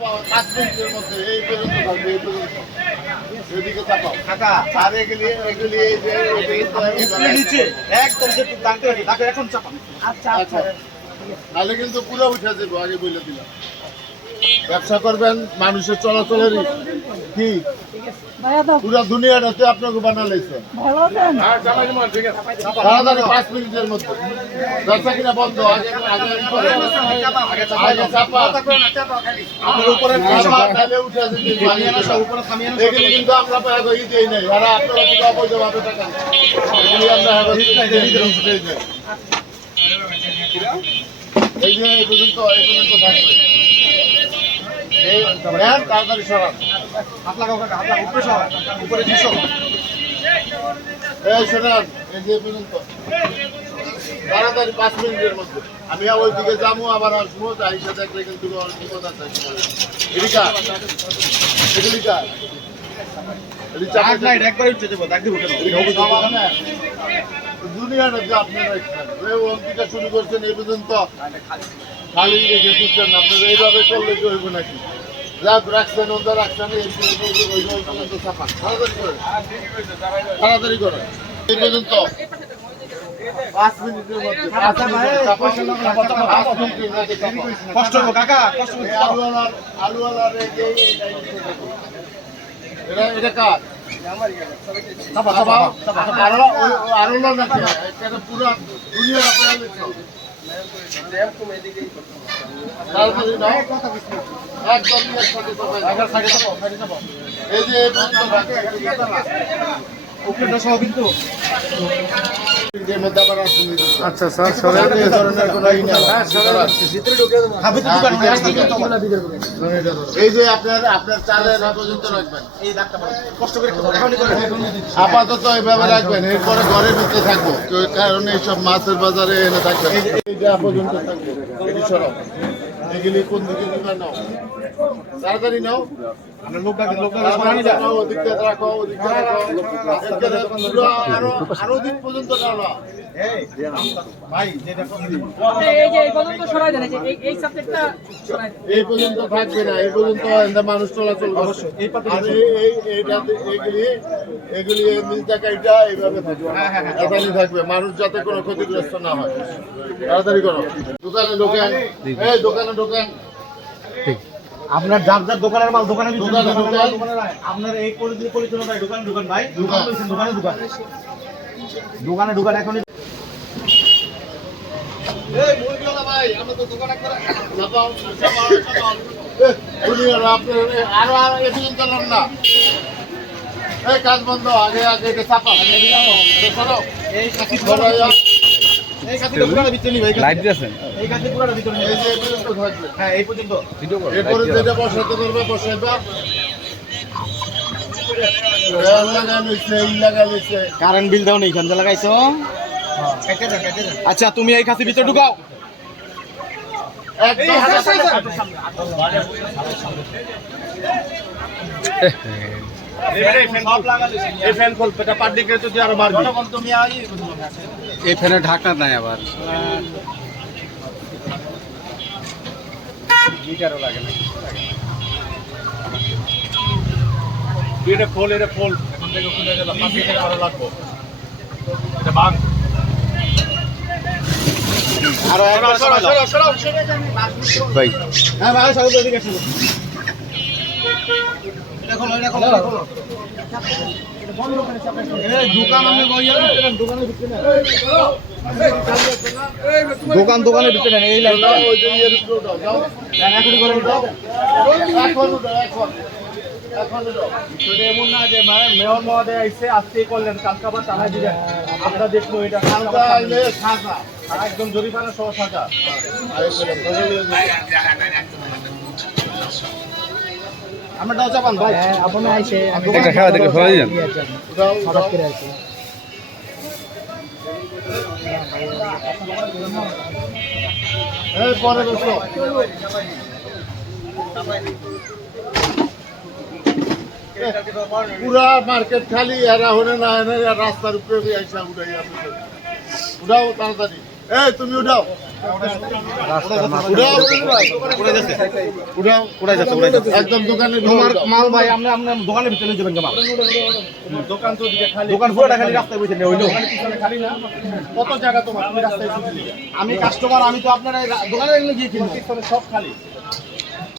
5 মিনিটের মধ্যে এই পর্যন্ত থাকবে, এই পর্যন্ত এদিকে চাপাও কাকা। আর এগুলি এই যে নিচে একদম যে দাঁড়িয়ে আছে তাকে এখন চাপা। আচ্ছা আচ্ছা, তাহলে কিন্তু পুরো উঠে যাবো, আগে বলে দিলাম। ব্যবসা করবেন মানুষের চলাচলেরই কি পুরো দুনিয়াটাতে আপনাকে বানালাইছে। তাড়াতাড়ি 5 মিনিটের মধ্যে ব্যবসা কিনা বন্ধ। আগে চাপা তাহলে উঠে যেতে এগুলি কিন্তু আমরা দিই নাই, আর আপনারা কিন্তু অবৈধভাবে টাকা এগুলি আমরা এই যে এই পর্যন্ত থাকবে। তাড়াতাড়ি সরান, হাত লাগাও কাকা, হাত লাগাও উপরে সব, উপরে দিছো। এই সরান, এই যে পর্যন্ত তাড়াতাড়ি 5 মিনিটের মধ্যে। আমি ওই দিকে যাবো, আবার আসবো, তাই সাথে দেখলে কিন্তু বিপদ আছে। এদিকা এগুলিকা একবারে উঠে যাবো, দাগ দিয়ে উঠে দুনিয়াটা যে আপনারা ওই দিকে শুরু করছেন এই পর্যন্ত খালি রেখে দিচ্ছেন। আপনারা এইভাবে করলে কি হইব নাকি? যাক রাখছেন, ওটা রাখছেন, তাড়াতাড়ি করে এই পর্যন্ত 5 মিনিটের মধ্যে। কষ্ট হবো কাকা, কষ্ট হবো। আলুওয়ালার এটা কাজ আরো নাকি পুরো দুনিয়া এই যে আচ্ছা স্যার, এই যে আপনার চালের পর্যন্ত রাখবেন, আপাতত এইভাবে রাখবেন, এরপরে ঘরের ভিতরে থাকবো, কারণ এইসব মাছের বাজারে এনে থাকবেন। এই যে পর্যন্ত থাকবো, এগুলি কোন দিকে নিবে নাও, তাড়াতাড়ি নাও। আরো দিক পর্যন্ত নাও না এই পর্যন্ত থাকবে না, এই পর্যন্ত মানুষ চলাচল করছে। এগুলি মিল টাকাটা এইভাবে থাকবে, মানুষ যাতে কোনো ক্ষতিগ্রস্ত না হয়। তাড়াতাড়ি করো, দোকানে ঢোকেন, এই দোকানে ঢোকেন। আপনার যার যার দোকানের মাল দোকানে আপনার এই পরিচালনা দোকান ভাই, দোকানে ঢুকান এখনই। কাজ বন্ধ, আগে এটা চাপা লাইট দিয়েছেন, কারেন্ট বিল দাও নেই, এখান থেকে লাগাইছো। আচ্ছা তুমি এই খাসির ভিতরে ঢুকাও। এই ফ্যানের ঢাকনা নাই আবার, মিটারও লাগে না। এটা খোল এখন থেকে খুলে গেল, 5 মিনিট আরো লাগবে। এটা ভাগ আরো ভাই হ্যাঁ ভাই, সব এদিকে আসো। দোকান দোকানের ভিতরে এই লাইনটা এমন না যে মেয়র মহোদয় এসে আজকেই করলেন, কালকে আবার টানা দিলেন। আমরা দেখবো এটা একদম জরিমানা সহ সাজা। আমরা চাপান ভাই, আপনি আইছে একটা খাওয়া দেখে সবাই যান। পরে বসো, পুরা মার্কেট খালি, এরা হলে না রাস্তার উপরে আইসা উঠাও তাড়াতাড়ি। এই তুমি উঠাও, একদম দোকানের তোমার মাল ভাই আপনি আপনার দোকানের ভিতরে নিয়ে যাবেন কেমন দোকান তো দিকে খালি দোকান পুরোটা খালি রাস্তায় বসে নেই হইলো পিছনে খালি না কত জায়গা তোমার তুমি রাস্তায় আমি কাস্টমার আমি তো আপনার এই দোকানে গিয়ে কিনবো পিছনে সব খালি